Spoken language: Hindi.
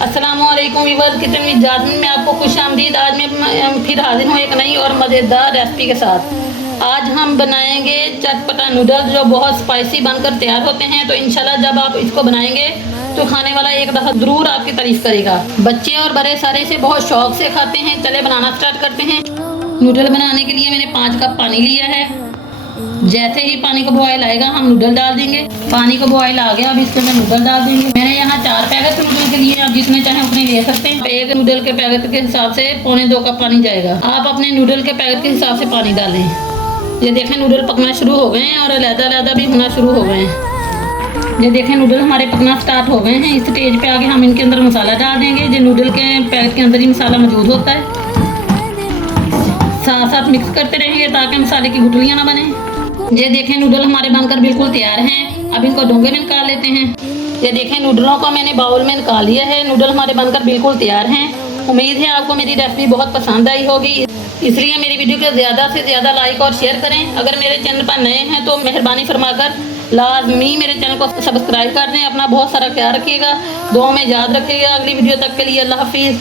अस्सलामुअलैकुम व्यूअर्स, किचन विद जास्मिन में आपको खुशामदीद। आज मैं फिर हाजिर हूँ एक नई और मज़ेदार रेसिपी के साथ। आज हम बनाएंगे चटपटा नूडल्स जो बहुत स्पाइसी बनकर तैयार होते हैं। तो इंशाल्लाह जब आप इसको बनाएंगे तो खाने वाला एक दफ़ा ज़रूर आपकी तारीफ करेगा। बच्चे और बड़े सारे इसे बहुत शौक से खाते हैं। चले बनाना स्टार्ट करते हैं। नूडल बनाने के लिए मैंने 5 कप पानी लिया है। जैसे ही पानी को बॉयल आएगा हम नूडल डाल देंगे। पानी को बॉयल आ गया, अब इसके अंदर नूडल डाल देंगे। मैंने यहाँ 4 पैकेट नूडल के लिए, आप जितने चाहें उतने ले सकते हैं। एक नूडल के पैकेट के हिसाब से 1.25 कप पानी जाएगा। आप अपने नूडल के पैकेट के हिसाब से पानी डालें। ये देखें नूडल पकना शुरू हो गए हैं और अलग-अलग भी होना शुरू हो गए हैं। ये देखें नूडल हमारे पकना स्टार्ट हो गए हैं। इस स्टेज पे आगे हम इनके अंदर मसाला डाल देंगे। जो नूडल के पैकेट के अंदर ही मसाला मौजूद होता है। साथ साथ मिक्स करते रहेंगे ताकि मसाले की गुठलियाँ ना बने। ये देखें नूडल हमारे बनकर बिल्कुल तैयार हैं। अब इनको डोंगे में निकाल लेते हैं। ये देखें नूडलों को मैंने बाउल में निकाल लिया है। नूडल हमारे बनकर बिल्कुल तैयार हैं। उम्मीद है आपको मेरी रेसिपी बहुत पसंद आई होगी, इसलिए मेरी वीडियो को ज़्यादा से ज़्यादा लाइक और शेयर करें। अगर मेरे चैनल पर नए हैं तो मेहरबानी फरमाकर लाजमी मेरे चैनल को सब्सक्राइब कर दें। अपना बहुत सारा ख्याल रखिएगा, दुआ में याद रखिएगा। अगली वीडियो तक के लिए अल्लाह हाफिज़।